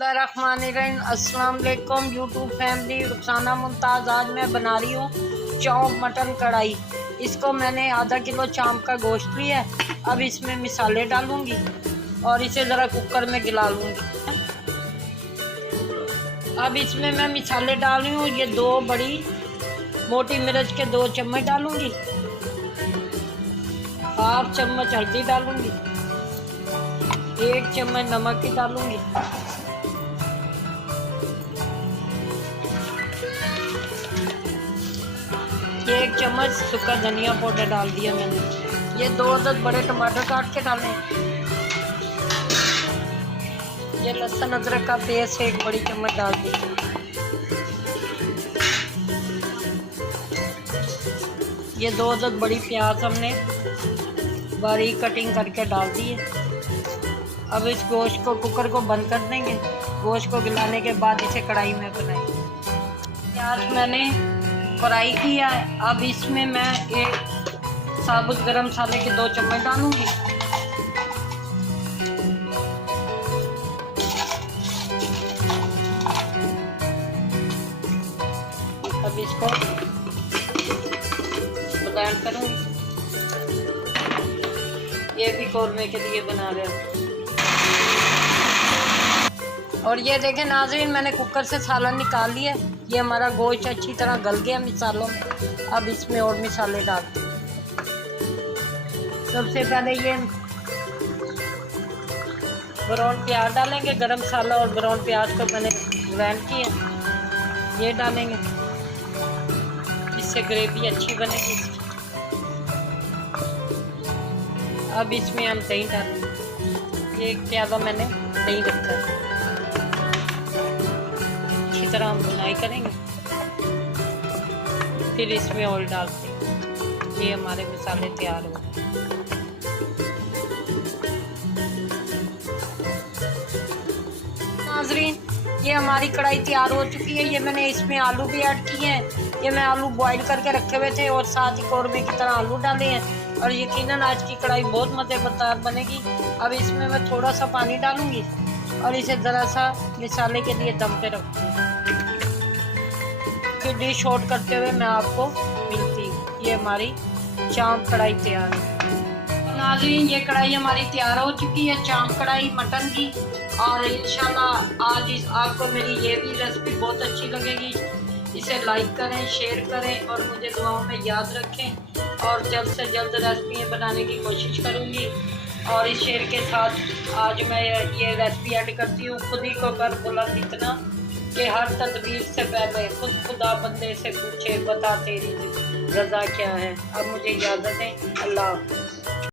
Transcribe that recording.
बिस्मिल्लाहिर्रहमानिर्रहीम। अस्सलाम वालेकुम यूट्यूब फैमिली। रुखसाना मुमताज़। आज मैं बना रही हूँ चौंक मटन कढ़ाई। इसको मैंने आधा किलो चाँप का गोश्त लिया है। अब इसमें मसाले डालूँगी और इसे ज़रा कुकर में गिला लूँगी। अब इसमें मैं मसाले डाल रही हूँ। ये 2 बड़ी मोटी मिर्च के 2 चम्मच डालूँगी। 1/2 चम्मच हल्दी डालूँगी। 1 चम्मच नमक की डालूँगी। 1 चम्मच सूखा धनिया पाउडर डाल दिया मैंने। ये 2 अदद बड़े टमाटर काट के डालें। ये लहसुन अदरक का पेस्ट 1 बड़ी चम्मच डाल दी। ये 2 अदद बड़ी प्याज हमने बारीक कटिंग करके डाल दी है। अब इस गोश्त को कुकर को बंद कर देंगे। गोश्त को गिलाने के बाद इसे कढ़ाई में बनाएंगे। प्याज मैंने फ्राई किया है। अब इसमें मैं 1 साबुत गरम मसाले के 2 चम्मच डालूंगी। अब इसको ब्लेंड करूंगी। ये भी कौरमे के लिए बना रहे हैं। और ये देखें नाज़रीन, मैंने कुकर से सालन निकाल लिया। ये हमारा गोश्त अच्छी तरह गल गया मसालों में। अब इसमें और मसाले डालते हैं। सबसे पहले ये ब्राउन प्याज डालेंगे। गरम मसाला और ब्राउन प्याज को मैंने ब्लेंड किया, ये डालेंगे। इससे ग्रेवी अच्छी बनेगी। अब इसमें हम दही डालेंगे। ये 1 प्याला मैंने दही रखा है। अच्छी तरह हम बुनाई करेंगे। फिर इसमें ऑयल डालते हैं। ये हमारे मसाले तैयार हो गए। नाज़रीन, ये हमारी कढ़ाई तैयार हो चुकी है। ये मैंने इसमें आलू भी ऐड किए हैं। ये मैं आलू बॉईल करके रखे हुए थे और साथ ही कौरमे की तरह आलू डाले हैं। और यकीनन आज की कढ़ाई बहुत मज़ेदार बनेगी। अब इसमें मैं थोड़ा सा पानी डालूंगी और इसे ज़रा सा मसाले के लिए दम पे रखूँगी। फिर डिश आउट करते हुए मैं आपको मिलती हूँ। ये हमारी चाँप कढ़ाई तैयार है। नाज़रीन, ये कढ़ाई हमारी तैयार हो चुकी है, चाँप कढ़ाई मटन की। और इंशाल्लाह आज आपको मेरी ये भी रेसिपी बहुत अच्छी लगेगी। इसे लाइक करें, शेयर करें और मुझे दुआओं में याद रखें। और जल्द से जल्द रेसिपी बनाने की कोशिश करूँगी। और इस शेर के साथ आज मैं ये रेसिपी ऐड करती हूँ। खुद ही को कर बुलंद इतना कि हर तदबीर से पहले खुद खुदा बंदे से पूछे, बता तेरी रज़ा क्या है। अब मुझे इजाज़त दें। अल्लाह।